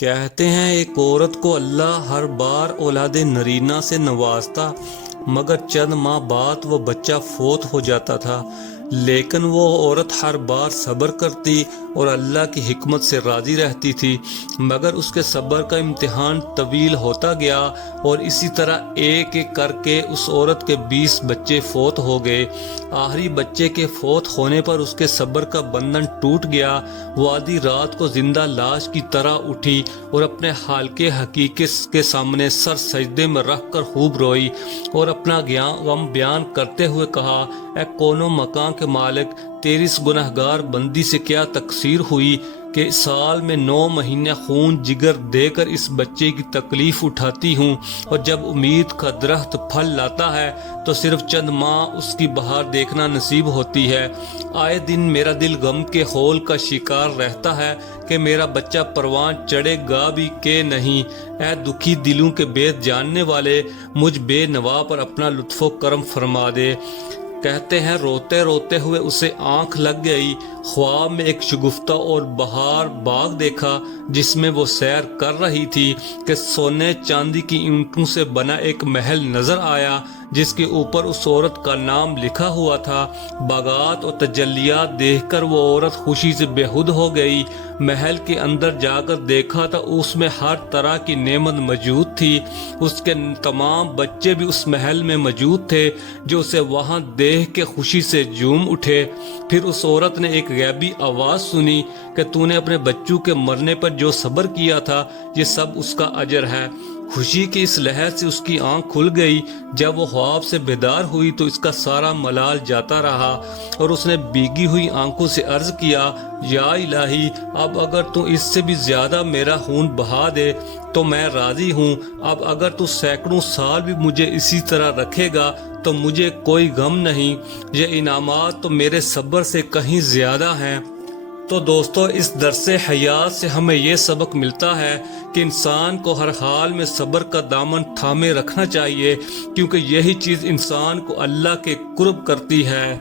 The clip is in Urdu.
کہتے ہیں ایک عورت کو اللہ ہر بار اولاد نرینہ سے نوازتا، مگر چند ماہ بعد وہ بچہ فوت ہو جاتا تھا، لیکن وہ عورت ہر بار صبر کرتی اور اللہ کی حکمت سے راضی رہتی تھی، مگر اس کے صبر کا امتحان طویل ہوتا گیا اور اسی طرح ایک ایک کر کے اس عورت کے 20 بچے فوت ہو گئے۔ آخری بچے کے فوت ہونے پر اس کے صبر کا بندھن ٹوٹ گیا۔ وہ آدھی رات کو زندہ لاش کی طرح اٹھی اور اپنے حالق حقیقت کے سامنے سر سجدے میں رکھ کر خوب روئی اور اپنا غم بیان کرتے ہوئے کہا، اے کون و مکان کے مالک، تیری اس گنہگار بندی سے کیا تقصیر ہوئی کہ سال میں 9 مہینے خون جگر دے کر اس بچے کی تکلیف اٹھاتی ہوں، اور جب امید کا درخت پھل لاتا ہے تو صرف چند ماہ اس کی بہار دیکھنا نصیب ہوتی ہے۔ آئے دن میرا دل غم کے ہول کا شکار رہتا ہے کہ میرا بچہ پروان چڑھے گا بھی کہ نہیں۔ اے دکھی دلوں کے بیت جاننے والے، مجھ بے نوا پر اپنا لطف و کرم فرما دے۔ کہتے ہیں روتے روتے ہوئے اسے آنکھ لگ گئی، خواب میں ایک شگفتہ اور بہار باغ دیکھا جس میں وہ سیر کر رہی تھی کہ سونے چاندی کی اینٹوں سے بنا ایک محل نظر آیا جس کے اوپر اس عورت کا نام لکھا ہوا تھا۔ باغات اور تجلیات دیکھ کر وہ عورت خوشی سے بے حد ہو گئی۔ محل کے اندر جا کر دیکھا تو اس میں ہر طرح کی نعمت موجود تھی۔ اس کے تمام بچے بھی اس محل میں موجود تھے جو اسے وہاں دیکھ کے خوشی سے جھوم اٹھے۔ پھر اس عورت نے ایک غیبی آواز سنی کہ تو نے اپنے بچوں کے مرنے پر جو صبر کیا تھا یہ سب اس کا اجر ہے۔ خوشی کی اس لہر سے اس کی آنکھ کھل گئی۔ جب وہ خواب سے بیدار ہوئی تو اس کا سارا ملال جاتا رہا اور اس نے بھیگی ہوئی آنکھوں سے عرض کیا، یا الہی، اب اگر تو اس سے بھی زیادہ میرا خون بہا دے تو میں راضی ہوں۔ اب اگر تو سینکڑوں سال بھی مجھے اسی طرح رکھے گا تو مجھے کوئی غم نہیں۔ یہ انعامات تو میرے صبر سے کہیں زیادہ ہیں۔ تو دوستو، اس درس حیات سے ہمیں یہ سبق ملتا ہے کہ انسان کو ہر حال میں صبر کا دامن تھامے رکھنا چاہیے، کیونکہ یہی چیز انسان کو اللہ کے قرب کرتی ہے۔